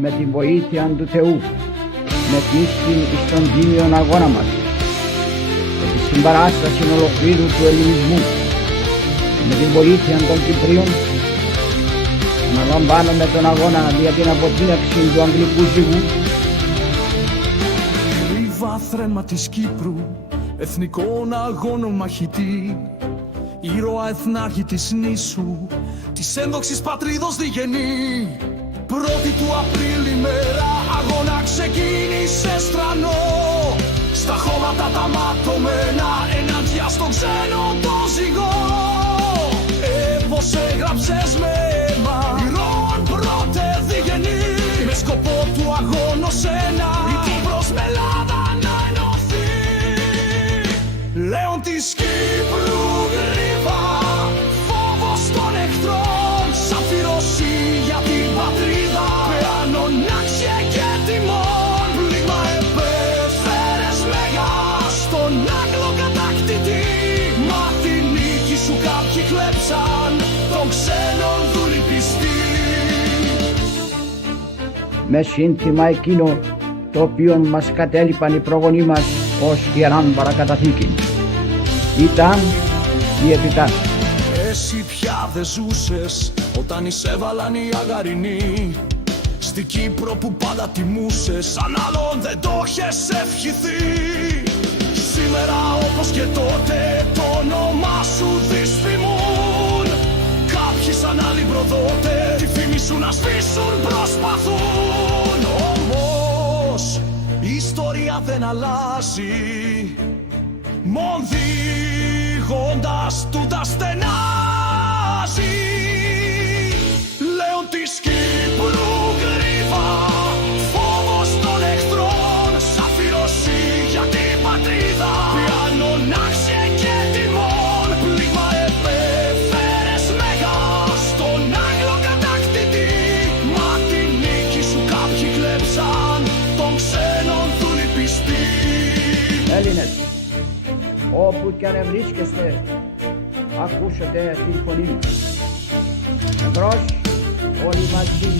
Με τη βοήθεια του Θεού, με πίστη στον τίμιον αγώνα μας, με τη συμπαράσταση ολοκλήρου του ελληνισμού, με τη βοήθεια των Κυπρίων, αναλαμβάνουμε τον αγώνα για την αποτείναξη του αγγλικού ζυγού. Ρίβα θρέμα της Κύπρου, εθνικών αγώνων μαχητή, ήρωα εθνάρχη της νήσου, της ένδοξης πατρίδος διγενή. 1η του Απρίλη μέρα αγώνα ξεκίνησε στρανό, στα χώματα τα ματωμένα ενάντια στον ξένο το ζυγό. Έπος έγραψες με αίμα ηρώων πρώτε διγενή, με σκοπό του αγώνος ένα η Κύπρος με Ελλάδα να ενωθεί. Λέων της Κύπρου γρήβα, φόβος των εχθρών, σαν φυρωσή για την πατρίδα, πεάνων άξια και τιμών. Πλήγμα επέφερες μέγα στον Άγγλο κατακτητή, μα τη νίκη σου κάποιοι κλέψαν, των ξένων δούλοι πιστοί. Με σύνθημα εκείνο το οποίο μας κατέλειπαν οι προγονείς μας ως ιεράν παρακαταθήκη ήταν η επιτάφη. Εσύ πια δε ζούσες όταν εισέβαλαν οι Αγαρινοί στην Κύπρο που πάντα τιμούσες, σαν άλλον δεν το έχεις ευχηθεί. Σήμερα όπως και τότε το όνομά σου δυσφημούν, κάποιοι σαν άλλοι προδότες τη φήμη σου να σβήσουν προσπαθούν. Όμως η ιστορία δεν αλλάζει, μον διηγώντας του τα στενάζει. Λέων της Κύπρου γρήβα, φόβος των εχθρών, σαν φυρωσή για την πατρίδα, πιάνων άξια και τιμών. Πλήγμα επέφερες μέγα στον Άγγλο κατακτητή, μα τη νίκη σου κάποιοι κλέψαν, των ξένων δούλοι πιστοί. Έλληνες, όπου και αν βρίσκεστε, ακούσετε την φωνή μου. Εμπρός, όλοι μαζί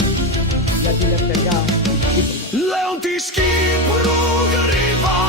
για τη λευτεριά της Κύπρου. Λέων της Κύπρου γρήβα,